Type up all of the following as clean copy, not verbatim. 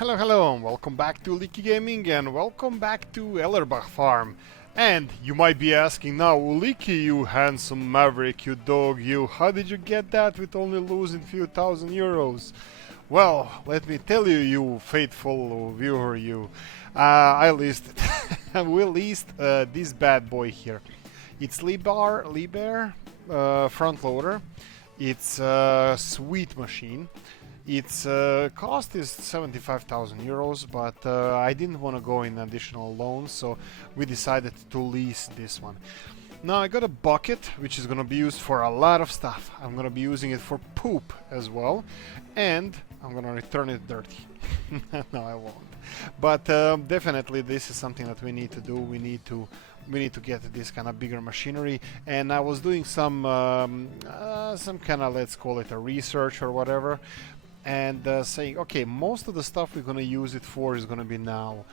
Hello, hello, and welcome back to Oolykee Gaming, and welcome back to Ellerbach farm. And you might be asking now, Oolykee, you handsome maverick, you dog, you, how did you get that with only losing few thousand euros? Well, let me tell you, you faithful viewer, you, I listed, we leased this bad boy here. It's Liebherr front loader. It's a sweet machine. Its cost is 75,000 euros, but I didn't want to go in additional loans, so we decided to lease this one. Now I got a bucket, which is going to be used for a lot of stuff. I'm going to be using it for poop as well, and I'm going to return it dirty. No, I won't. But definitely this is something that we need to do. We need to get this kind of bigger machinery, and I was doing some kind of, let's call it a research or whatever, and saying, okay, most of the stuff we're going to use it for is going to be now.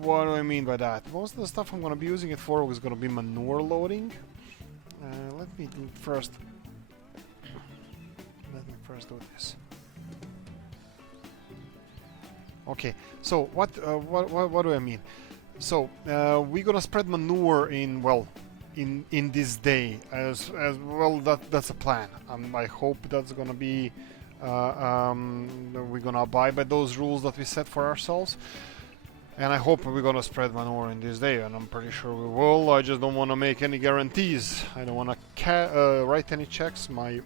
What do I mean by that? Most of the stuff I'm going to be using it for is going to be manure loading. Let me first do this. Okay, so what do I mean? So we're gonna spread manure in, well, in this day as well. That's a plan. I hope that's gonna be we're gonna abide by those rules that we set for ourselves, and I hope we're gonna spread manure in this day, and I'm pretty sure we will. I just don't want to make any guarantees. I don't want to write any checks. My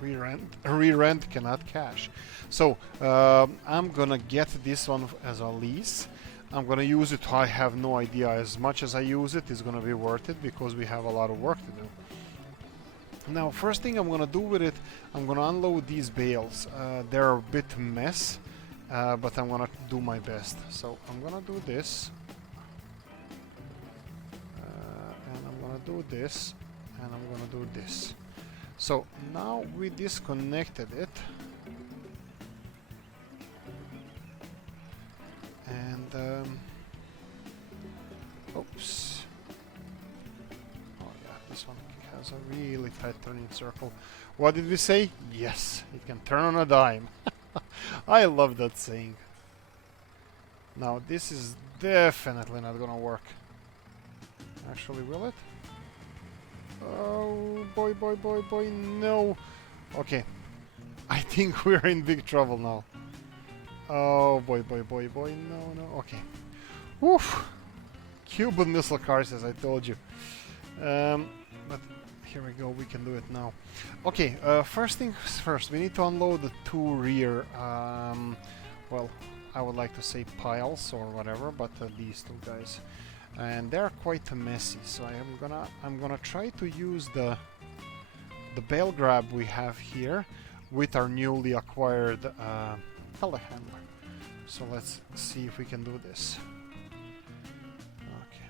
re-rent cannot cash. So I'm gonna get this one as a lease. I'm gonna use it. I have no idea. As much as I use it, it's gonna be worth it because we have a lot of work to do. Now, first thing I'm gonna do with it, I'm gonna unload these bales. They're a bit mess, but I'm gonna do my best. So I'm gonna do this, and I'm gonna do this, and I'm gonna do this. So now we disconnected it, and oops. Oh yeah, this one has a really tight turning circle. What did we say? Yes, it can turn on a dime. I love that saying. Now this is definitely not gonna work. Actually, will it? Oh boy, boy, boy, boy, no. Okay, I think we're in big trouble now. Oh boy, boy, boy, boy, no, no. Okay. Woof. Cuban missile cars, as I told you. But here we go, we can do it now. Okay, first things first, we need to unload the two rear, well, I would like to say piles or whatever, but these two guys. And they're quite messy, so I'm gonna try to use the Bale grab we have here with our newly acquired telehandler. So let's see if we can do this. Okay.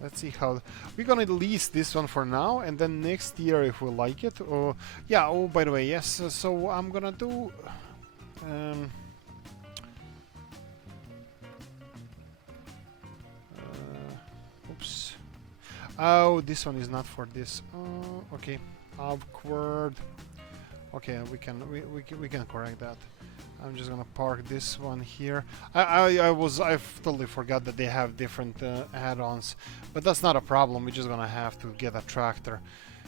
Let's see how we're gonna lease this one for now, and then next year if we like it. Or yeah. Oh, by the way, yes. So I'm gonna do. Oops. Oh, this one is not for this. Okay. Awkward. Okay, we can correct that. I'm just gonna park this one here. I totally forgot that they have different add-ons, but that's not a problem. We're just gonna have to get a tractor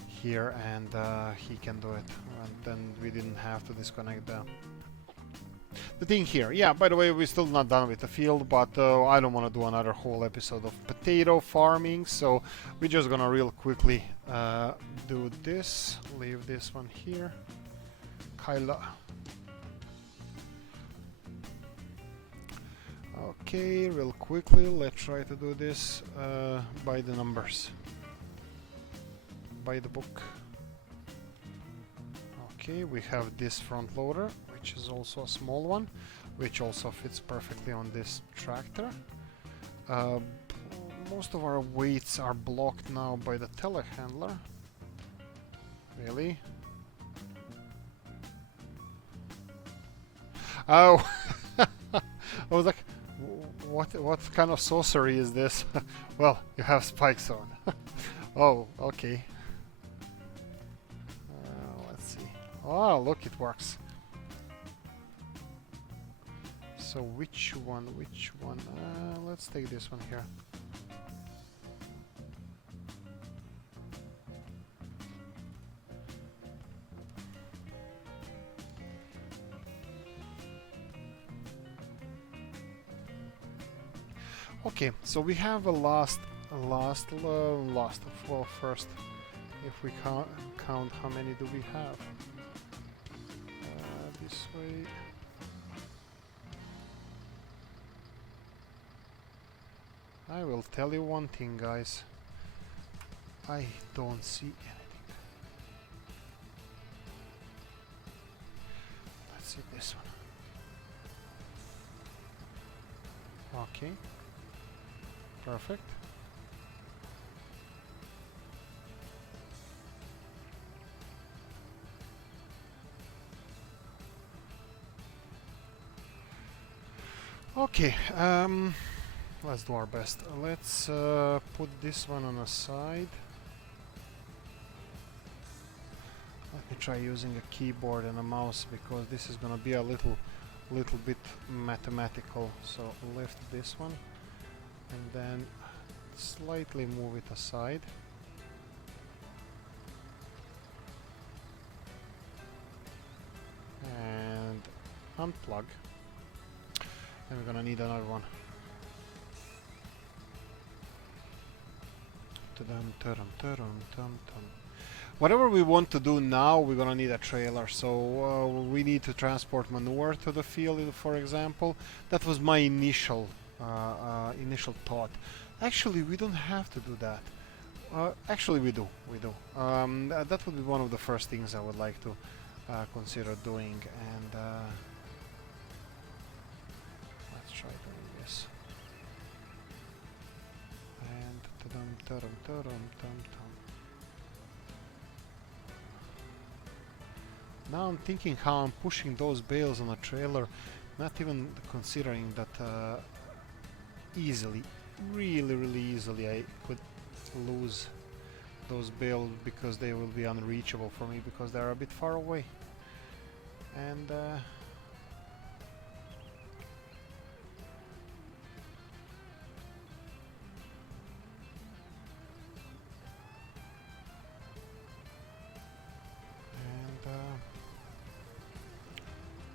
here, and he can do it. And then we didn't have to disconnect the thing here. Yeah, by the way, we're still not done with the field, but I don't want to do another whole episode of potato farming, so we're just gonna real quickly do this. Leave this one here. Kyla. Okay, real quickly, let's try to do this by the numbers. By the book. Okay, we have this front loader, which is also a small one, which also fits perfectly on this tractor. Most of our weights are blocked now by the telehandler. Really? Oh! I was like, what kind of sorcery is this? Well, you have spikes on. Oh, okay. Let's see. Oh, look, it works. So which one? Let's take this one here. Okay, so we have a last. Well, first, if we count how many do we have? This way. I will tell you one thing, guys. I don't see anything. Let's see this one. Okay. Perfect. Okay, let's do our best. Let's put this one on a side. Let me try using a keyboard and a mouse because this is gonna be a little bit mathematical. So lift this one and then slightly move it aside. And unplug. And we're gonna need another one. Whatever we want to do now, we're gonna need a trailer. So we need to transport manure to the field, for example. That was my initial thought. Actually, we don't have to do that. Actually, we do. That would be one of the first things I would like to consider doing. And let's try doing this. And now I'm thinking how I'm pushing those bales on a trailer, not even considering that easily, really easily I could lose those bales because they will be unreachable for me because they're a bit far away. And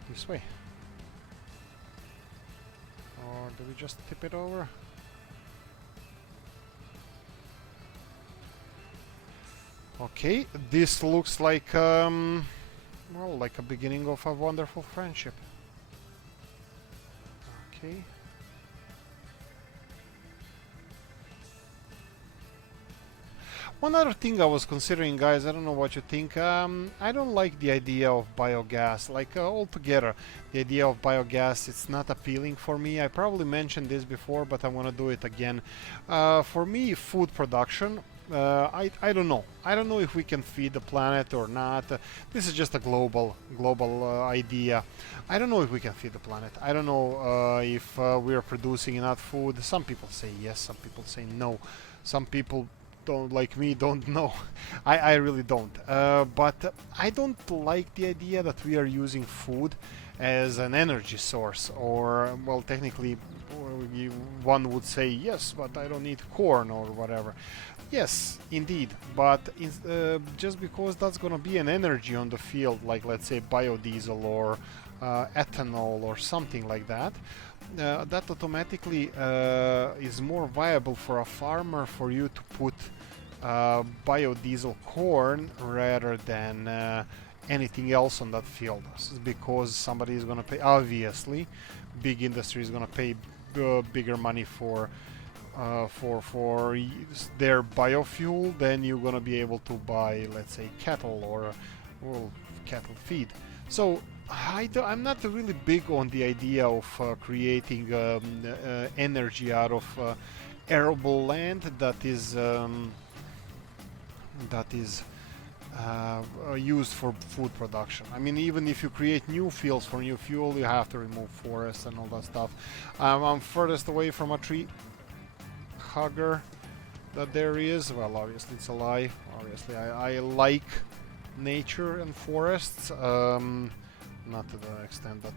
this way. Or do we just tip it over? Okay, this looks like well, like a beginning of a wonderful friendship. Okay. One other thing I was considering, guys, I don't know what you think. I don't like the idea of biogas. Like altogether, the idea of biogas, it's not appealing for me. I probably mentioned this before, but I want to do it again. For me, food production, I don't know. I don't know if we can feed the planet or not. This is just a global idea. I don't know if we can feed the planet. I don't know if we are producing enough food. Some people say yes, some people say no. Some people don't, like me, don't know. I really don't. But I don't like the idea that we are using food as an energy source, or well, technically one would say yes, but I don't need corn or whatever. Yes, indeed, but just because that's gonna be an energy on the field, like let's say biodiesel or ethanol or something like that, that automatically is more viable for a farmer for you to put biodiesel corn rather than anything else on that field, because somebody is going to pay, obviously big industry is going to pay bigger money for their biofuel than you're going to be able to buy, let's say, cattle or well, cattle feed. So I'm not really big on the idea of creating energy out of arable land that is used for food production. I mean, even if you create new fields for new fuel, you have to remove forests and all that stuff. I'm furthest away from a tree hugger that there is. Well, obviously it's a lie. Obviously I like nature and forests. not to the extent that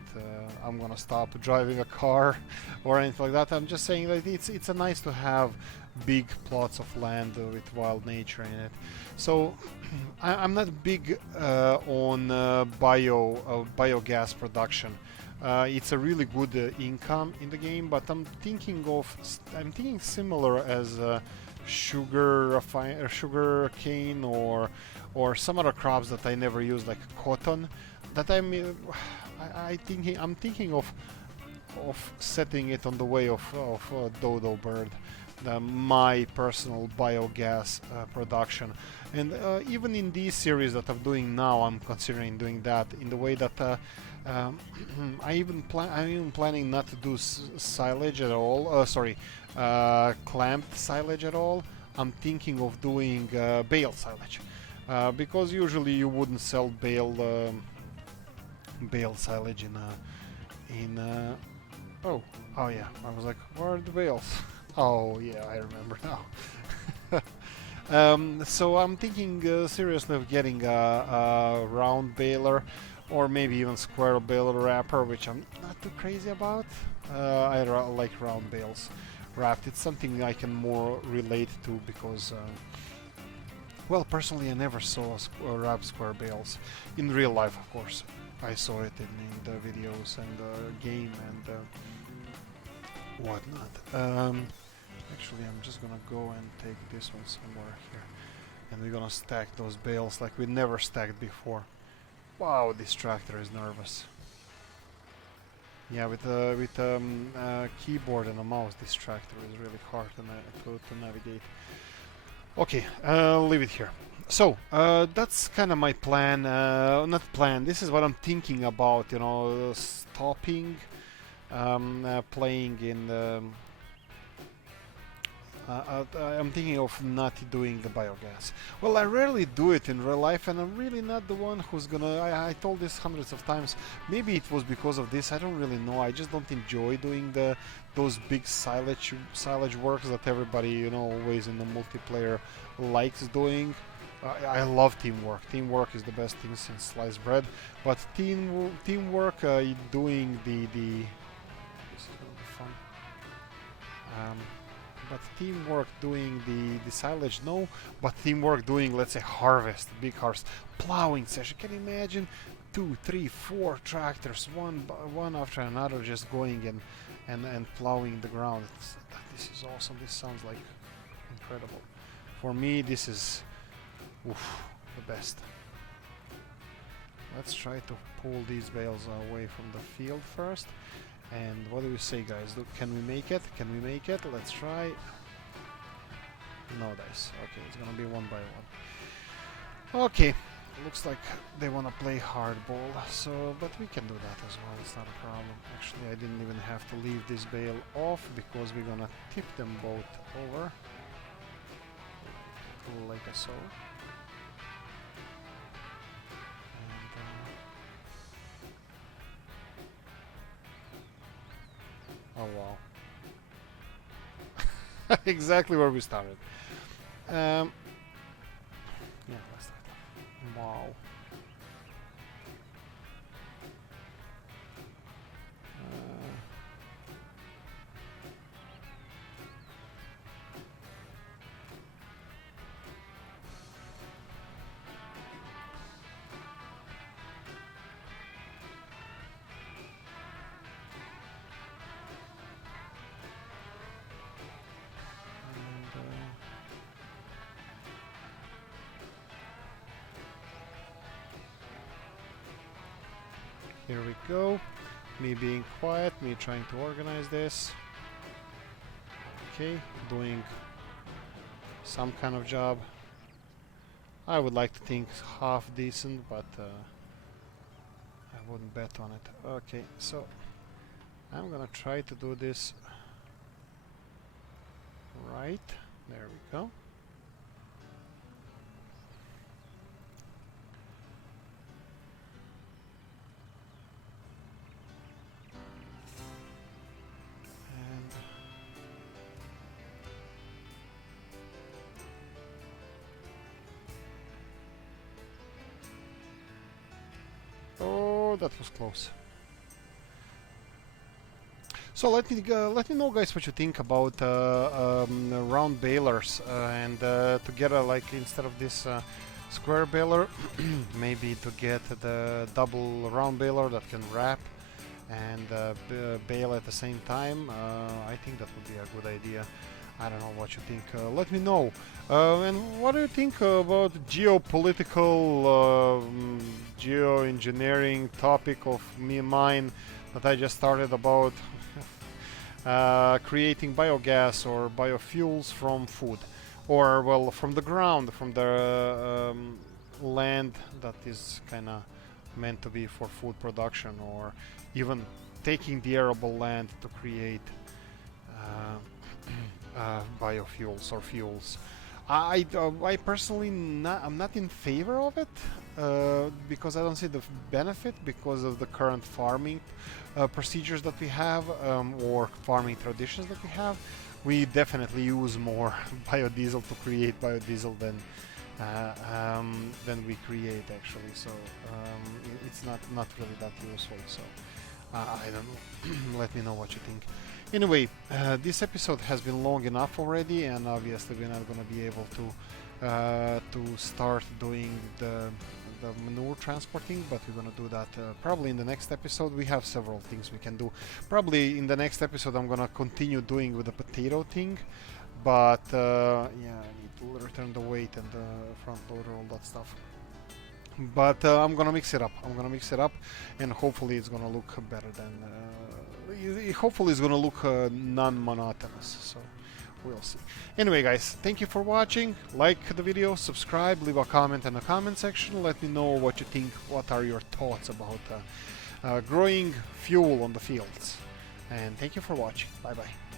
I'm gonna stop driving a car or anything like that. I'm just saying that it's a nice to have big plots of land with wild nature in it. So I'm not big on biogas production. It's a really good income in the game, but I'm thinking similar as sugar cane or some other crops that I never use, like cotton. That I'm thinking of setting it on the way of dodo bird, my personal biogas production. And even in these series that I'm doing now, I'm considering doing that in the way that I'm even planning not to do silage at all. Clamped silage at all. I'm thinking of doing bale silage, because usually you wouldn't sell bale silage oh yeah, I was like, where are the bales? Oh yeah, I remember now. So I'm thinking seriously of getting a round baler, or maybe even square baler wrapper, which I'm not too crazy about. I like round bales wrapped. It's something I can more relate to because well, personally I never saw wrapped square bales in real life, of course. I saw it in the videos and the game and whatnot. Actually, I'm just gonna go and take this one somewhere here, and we're gonna stack those bales like we never stacked before. Wow, this tractor is nervous. Yeah, with keyboard and a mouse, this tractor is really hard to navigate. Okay, leave it here. So that's kind of my plan. Not plan. This is what I'm thinking about. You know, stopping playing in the. I'm thinking of not doing the biogas. Well, I rarely do it in real life, and I'm really not the one who's gonna. I told this hundreds of times. Maybe it was because of this. I don't really know. I just don't enjoy doing those big silage works that everybody, you know, always in the multiplayer likes doing. I love teamwork. Teamwork is the best thing since sliced bread. But teamwork doing the. This is gonna be fun. But teamwork doing the silage, no. But teamwork doing, let's say, harvest, big harvest, plowing session. Can you imagine 2, 3, 4 tractors, one after another, just going and plowing the ground? This is awesome. This sounds like incredible. For me, this is the best. Let's try to pull these bales away from the field first. And what do we say, guys? Can we make it? Can we make it? Let's try. No dice. Okay, it's gonna be one by one. Okay, looks like they wanna play hardball. So, but we can do that as well. It's not a problem. Actually, I didn't even have to leave this bale off because we're gonna tip them both over, like so. Oh wow. Exactly where we started. Yeah, let's start. Wow. Here we go. Me being quiet, me trying to organize this. Okay, doing some kind of job. I would like to think half decent, but I wouldn't bet on it. Okay, so I'm gonna try to do this right. There we go. Oh, that was close. So let me know, guys, what you think about round balers and to get a, like, instead of this square baler, maybe to get the double round baler that can wrap and bale at the same time. I think that would be a good idea. I don't know what you think. Let me know. And what do you think about geopolitical, geoengineering topic of mine that I just started about creating biogas or biofuels from food, or well, from the ground, from the land that is kind of meant to be for food production, or even taking the arable land to create biofuels or fuels. I personally I'm not in favor of it because I don't see the benefit because of the current farming procedures that we have or farming traditions that we have. We definitely use more biodiesel to create biodiesel than we create actually. So it's not really that useful. So I don't know. Let me know what you think. Anyway, this episode has been long enough already, and obviously we're not going to be able to start doing the manure transporting, but we're going to do that probably in the next episode. We have several things we can do. Probably in the next episode I'm going to continue doing with the potato thing, but yeah, I need to return the weight and the front loader, all that stuff. But I'm gonna mix it up. And hopefully it's gonna look better than. Hopefully it's gonna look non-monotonous. So we'll see. Anyway, guys, thank you for watching. Like the video, subscribe, leave a comment in the comment section. Let me know what you think. What are your thoughts about growing fuel on the fields? And thank you for watching. Bye bye.